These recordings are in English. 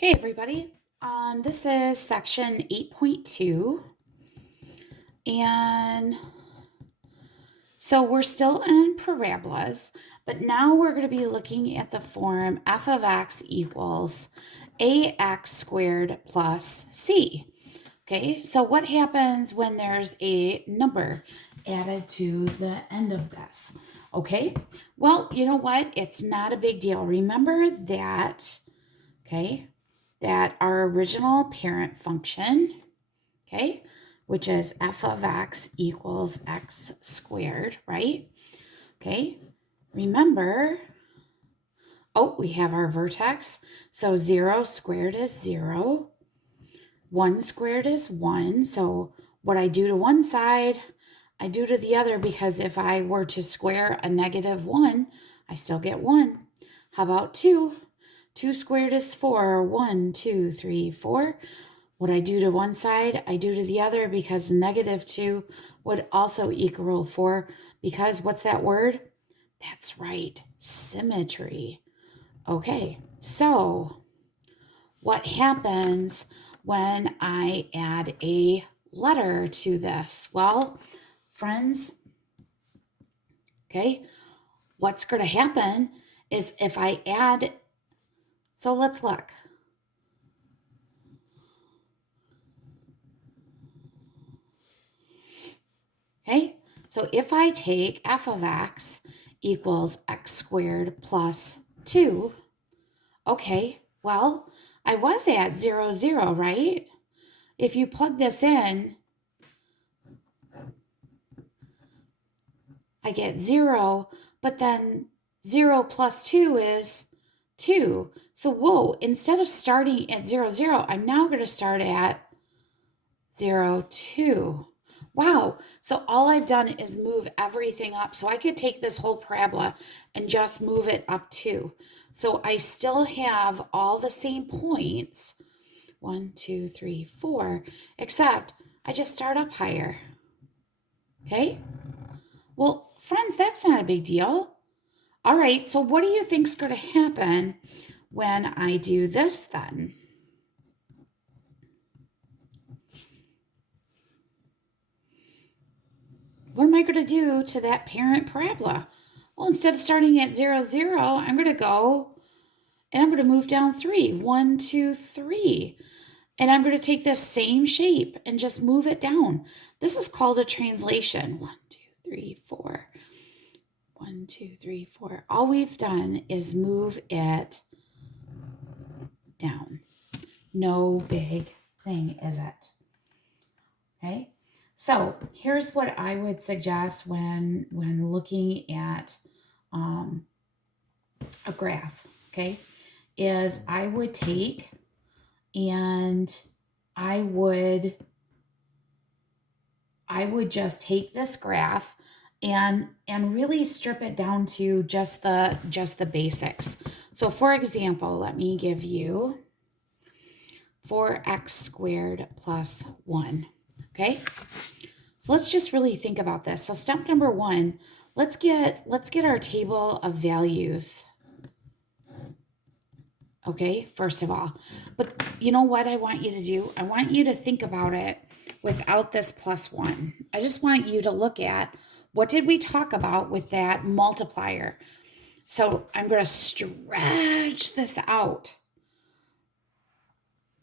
Okay, everybody. This is section 8.2. And so we're still in parabolas, but now we're going to be looking at the form f of x equals ax squared plus c. Okay, so what happens when there's a number added to the end of this? Okay, well, you know what? It's not a big deal. Remember that, okay, that our original parent function, okay, which is f of x equals x squared, right? Okay, remember, oh, we have our vertex. So 0 squared is 0. 1 squared is 1. So what I do to one side, I do to the other, because if I were to square a -1, I still get 1. How about 2? 2 squared is 4. 1, 2, 3, 4. What I do to one side, I do to the other, because -2 would also equal 4. Because what's that word? That's right, symmetry. Okay, so what happens when I add a letter to this? Well, friends, okay, what's going to happen is if I add, so let's look. Okay, so if I take f of x equals x squared plus 2, okay, well, I was at 0, 0, right? If you plug this in, I get 0, but then 0 plus 2 is 2. So, whoa, instead of starting at 0, 0, I'm now going to start at 0, 2. Wow, so all I've done is move everything up. So I could take this whole parabola and just move it up 2. So I still have all the same points, 1, 2, 3, 4, except I just start up higher. Okay? Well, friends, that's not a big deal. All right, so what do you think is going to happen when I do this then? What am I going to do to that parent parabola? Well, instead of starting at 0, 0, I'm going to go and I'm going to move down 3. 1, 2, 3. And I'm going to take this same shape and just move it down. This is called a translation. 1, 2, 3, 4. 1, 2, 3, 4. All we've done is move it down. No big thing, is it? Okay. So here's what I would suggest when looking at a graph, okay, is I would take and I would just take this graph and really strip it down to just the basics. So for example, let me give you 4x squared plus 1. Okay? So let's just really think about this. So step number 1, let's get our table of values. Okay, first of all. But you know what I want you to do? I want you to think about it without this plus 1. I just want you to look at what did we talk about with that multiplier. So I'm going to stretch this out.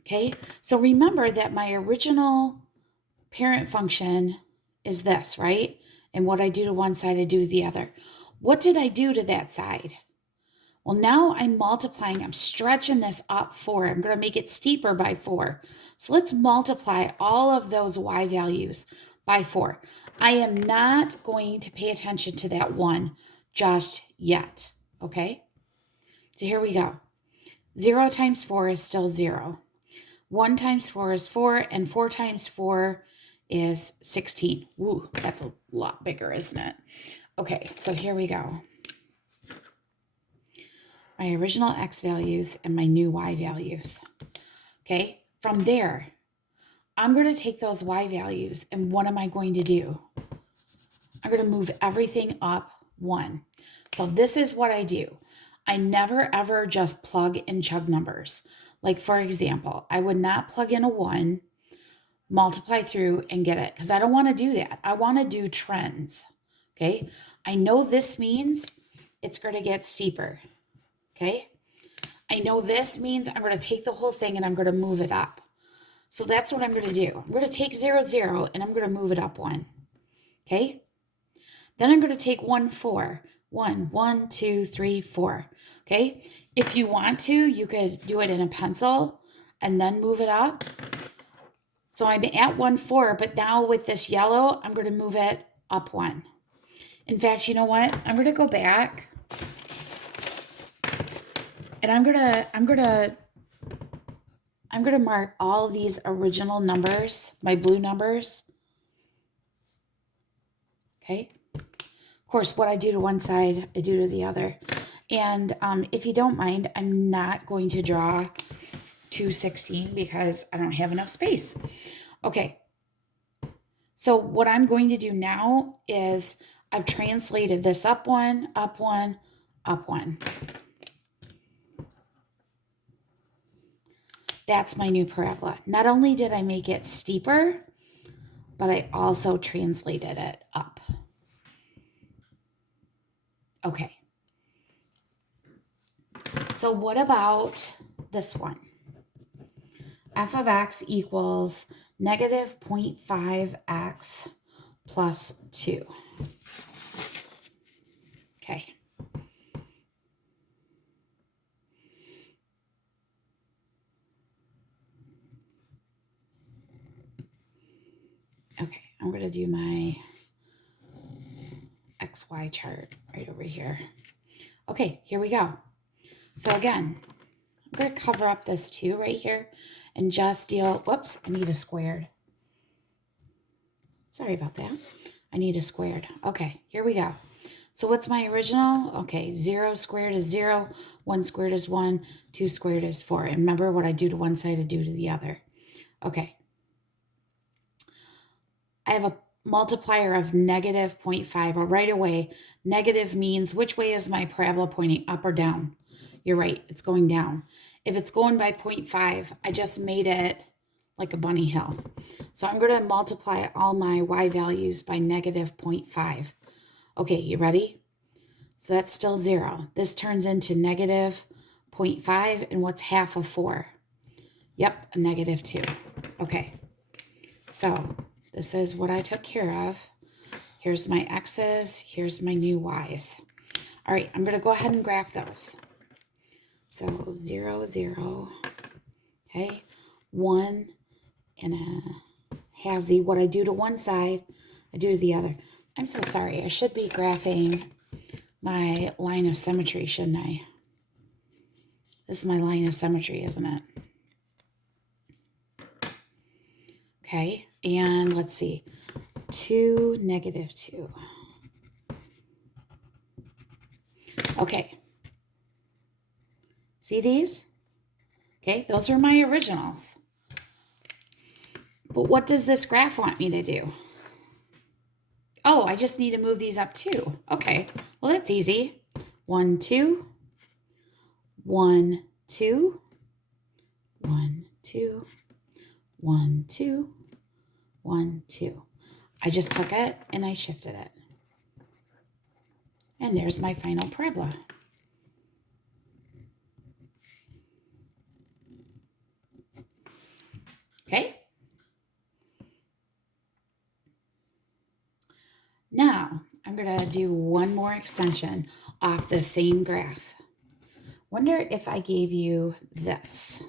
Okay, so remember that my original parent function is this, right? And what I do to one side, I do to the other. What did I do to that side? Well, now I'm multiplying. I'm stretching this up 4. I'm going to make it steeper by 4. So let's multiply all of those y values by 4. I am not going to pay attention to that 1 just yet, okay? So here we go. 0 times 4 is still 0. 1 times 4 is 4, and 4 times 4 is 16. Ooh, that's a lot bigger, isn't it? Okay, so here we go. My original x values and my new y values. Okay, from there, I'm going to take those y values, and what am I going to do? I'm going to move everything up 1. So this is what I do. I never ever just plug and chug numbers. Like, for example, I would not plug in a 1, multiply through, and get it, because I don't want to do that. I want to do trends, okay? I know this means it's going to get steeper, okay? I know this means I'm going to take the whole thing and I'm going to move it up. So that's what I'm going to do. I'm going to take 0, 0, and I'm going to move it up 1, okay? Then I'm going to take 1, 4. 1, 1, 2, 3, 4. Okay. If you want to, you could do it in a pencil and then move it up. So I'm at 1, 4, but now with this yellow, I'm going to move it up 1. In fact, you know what? I'm going to go back and I'm going to mark all these original numbers, my blue numbers. Okay. Of course, what I do to one side, I do to the other. And if you don't mind, I'm not going to draw 216 because I don't have enough space. Okay. So what I'm going to do now is I've translated this up 1, up 1, up 1. That's my new parabola. Not only did I make it steeper, but I also translated it up. Okay. So what about this one? F of x equals negative 0.5x plus 2. Okay. Okay, I'm going to do my XY chart right over here. Okay, here we go. So again, I'm going to cover up this 2 right here and just deal, whoops, I need a squared. Sorry about that. I need a squared. Okay, here we go. So what's my original? Okay, 0 squared is 0, 1 squared is 1, 2 squared is 4. And remember, what I do to one side, I do to the other. Okay. I have a multiplier of negative 0.5. Well, right away, negative means which way is my parabola pointing, up or down? You're right, it's going down. If it's going by 0.5, I just made it like a bunny hill. So I'm going to multiply all my y values by negative 0.5. Okay, you ready? So that's still 0. This turns into negative 0.5, and what's half of 4? Yep, a negative 2. Okay, so this is what I took care of. Here's my x's, here's my new y's. All right, I'm going to go ahead and graph those. So 0, 0, okay, 1 and a halvesy. What I do to one side, I do to the other. I'm so sorry. I should be graphing my line of symmetry, shouldn't I? This is my line of symmetry, isn't it? Okay, and let's see. 2, negative 2. Okay. See these? Okay, those are my originals. But what does this graph want me to do? Oh, I just need to move these up 2. Okay, well, that's easy. 1, 2, 1, 2, 1, 2, 1, 2, 1, 2. I just took it and I shifted it. And there's my final parabola. Okay. Now, I'm going to do one more extension off the same graph. Wonder if I gave you this.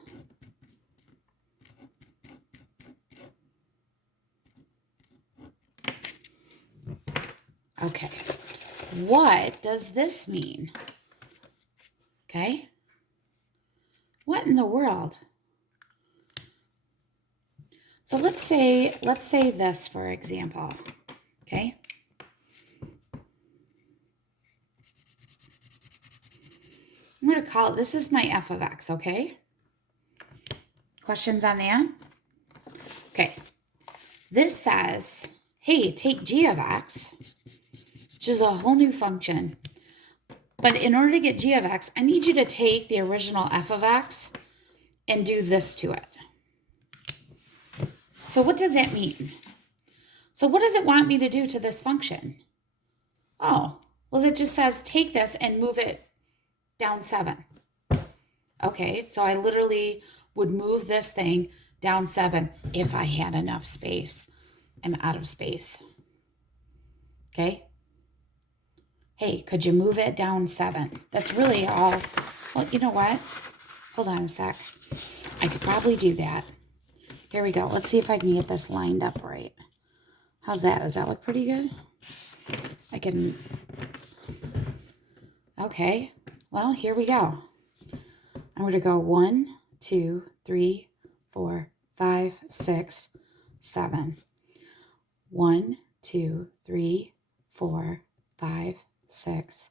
Okay. What does this mean? Okay. What in the world? So let's say this, for example. Okay. I'm going to call it, this is my f of x, okay? Questions on that? Okay. This says, hey, take g of x, which is a whole new function. But in order to get g of x, I need you to take the original f of x and do this to it. So what does that mean? So what does it want me to do to this function? Oh, well, it just says take this and move it down 7. Okay, so I literally would move this thing down 7 if I had enough space. I'm out of space. Okay. Hey, could you move it down 7? That's really all. Well, you know what? Hold on a sec. I could probably do that. Here we go. Let's see if I can get this lined up right. How's that? Does that look pretty good? I can. Okay. Well, here we go. I'm going to go 1, 2, 3, 4, 5, 6, 7. 1, 2, 3, 4, 5, 6,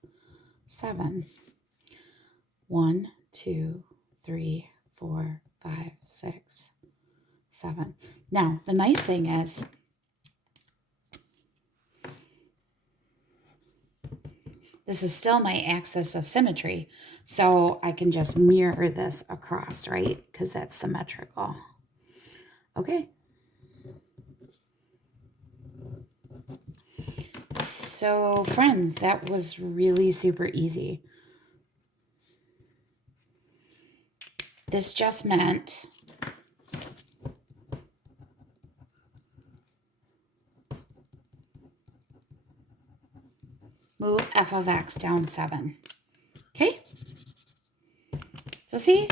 7. 1, 2, 3, 4, 5, 6, 7. Now, the nice thing is, this is still my axis of symmetry, so I can just mirror this across, right? Because that's symmetrical. Okay. So, friends, that was really super easy. This just meant move f of x down 7. Okay? So see,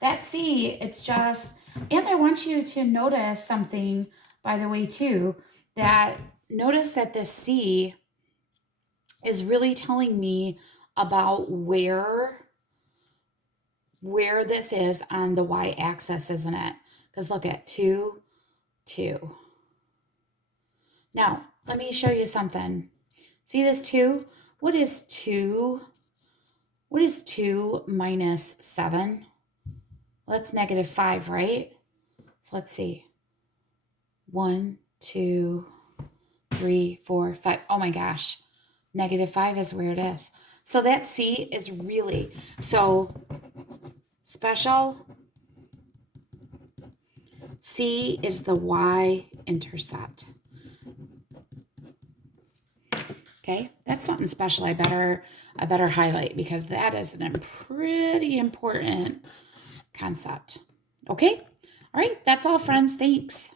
that C, it's just, and I want you to notice something, by the way, too, that notice that this C is really telling me about where this is on the y-axis, isn't it? Because look at 2, 2. Now, let me show you something. See this 2? What is 2? What is 2 minus 7? Well, that's negative 5, right? So let's see. 1, 2, 3, 4, 5. Oh my gosh. Negative 5 is where it is. So that C is really, so special. C is the y-intercept. Okay, that's something special. I better highlight because that is a pretty important concept. Okay, all right, that's all, friends. Thanks.